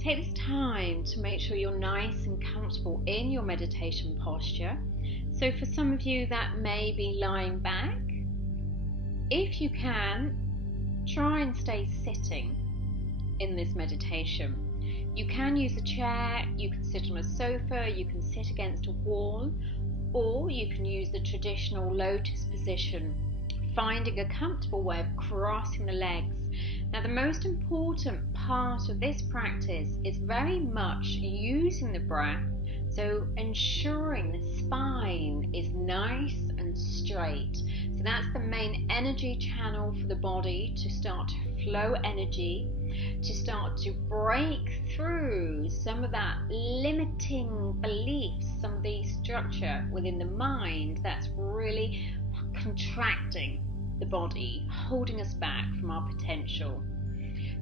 Take this time to make sure you're nice and comfortable in your meditation posture. So for some of you that may be lying back, if you can, try and stay sitting in this meditation. You can use a chair, you can sit on a sofa, you can sit against a wall, or you can use the traditional lotus position, finding a comfortable way of crossing the legs. Now, the most important part of this practice is very much using the breath, so ensuring the spine is nice and straight. So that's the main energy channel for the body to start to flow energy, to start to break through some of that limiting beliefs, some of the structure within the mind that's really contracting the body, holding us back from our potential.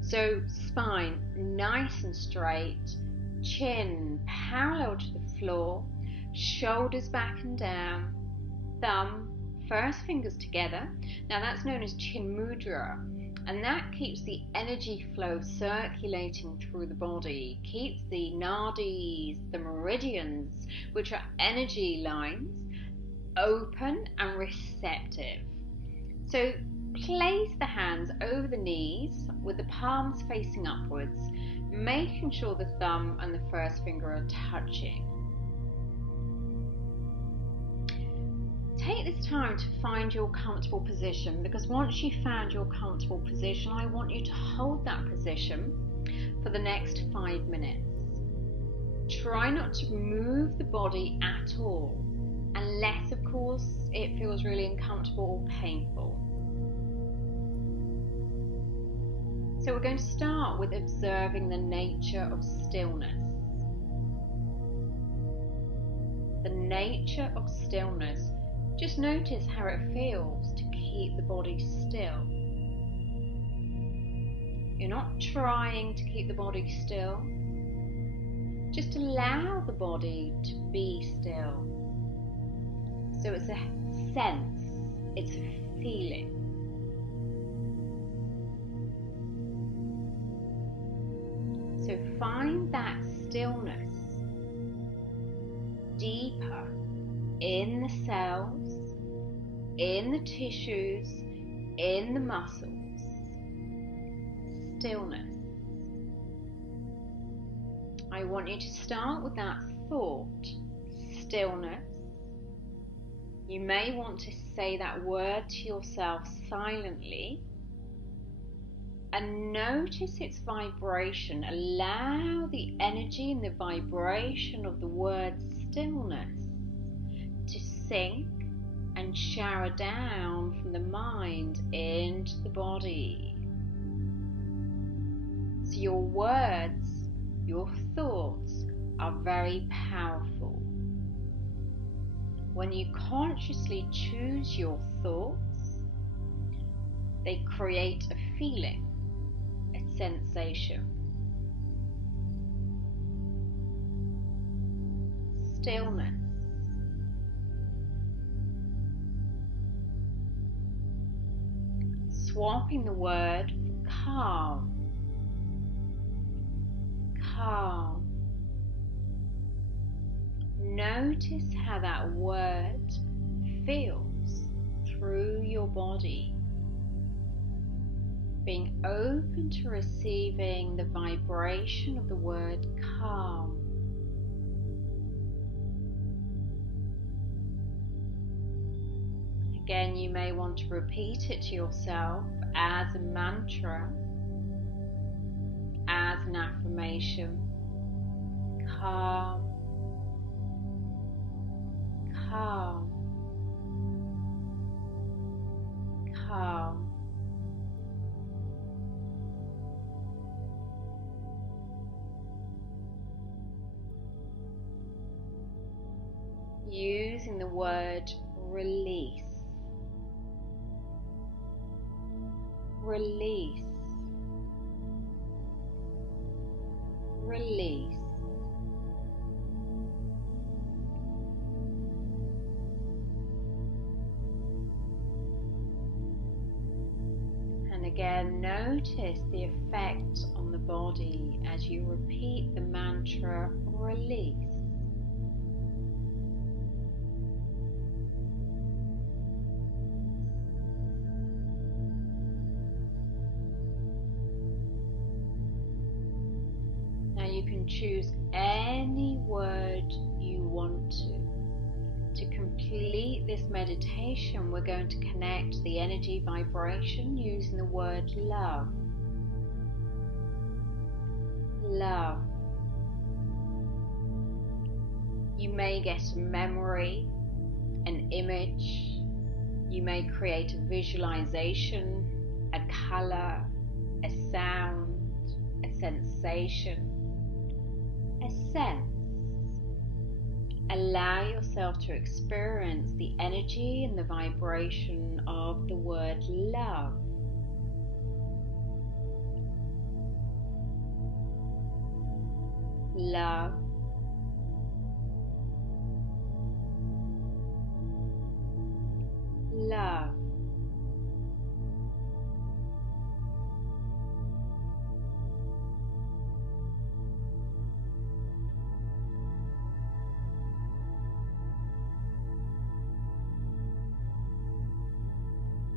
So spine nice and straight, chin parallel to the floor, shoulders back and down, thumb, first fingers together. Now that's known as chin mudra, and that keeps the energy flow circulating through the body, keeps the nadis, the meridians, which are energy lines, open and receptive. So place the hands over the knees with the palms facing upwards, making sure the thumb and the first finger are touching. Take this time to find your comfortable position, because once you've found your comfortable position, I want you to hold that position for the next 5 minutes. Try not to move the body at all, unless of course it feels really uncomfortable or painful. So we're going to start with observing the nature of stillness. The nature of stillness. Just notice how it feels to keep the body still. You're not trying to keep the body still. Just allow the body to be still. So it's a sense, it's a feeling. So find that stillness deeper in the cells, in the tissues, in the muscles. Stillness. I want you to start with that thought, stillness. You may want to say that word to yourself silently and notice its vibration. Allow the energy and the vibration of the word stillness to sink and shower down from the mind into the body. So your words, your thoughts are very powerful. When you consciously choose your thoughts, they create a feeling, a sensation. Stillness. Swapping the word for calm. Calm. Notice how that word feels through your body. Being open to receiving the vibration of the word calm. Again, you may want to repeat it to yourself as a mantra, as an affirmation. Calm, calm, calm. Using the word release. Release. Release. And again, notice the effect on the body as you repeat the mantra release. Now you can choose any word you want to. To complete this meditation, we're going to connect the energy vibration using the word love. Love. You may get a memory, an image. You may create a visualization, a color, a sound, a sensation, a sense. Allow yourself to experience the energy and the vibration of the word love. Love. Love.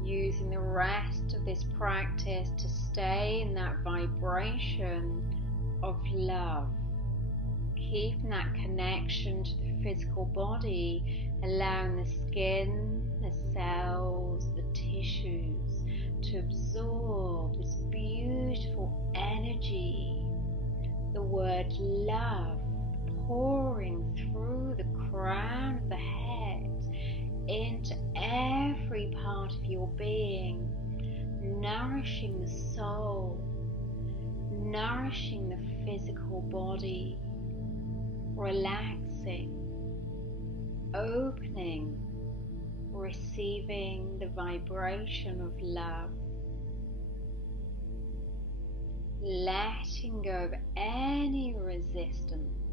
Using the rest of this practice to stay in that vibration of love. Keeping that connection to the physical body, allowing the skin, the cells, the tissues to absorb this beautiful energy. The word love pouring through the crown of the head into every part of your being, nourishing the soul, nourishing the physical body, relaxing, opening, receiving the vibration of love, letting go of any resistance,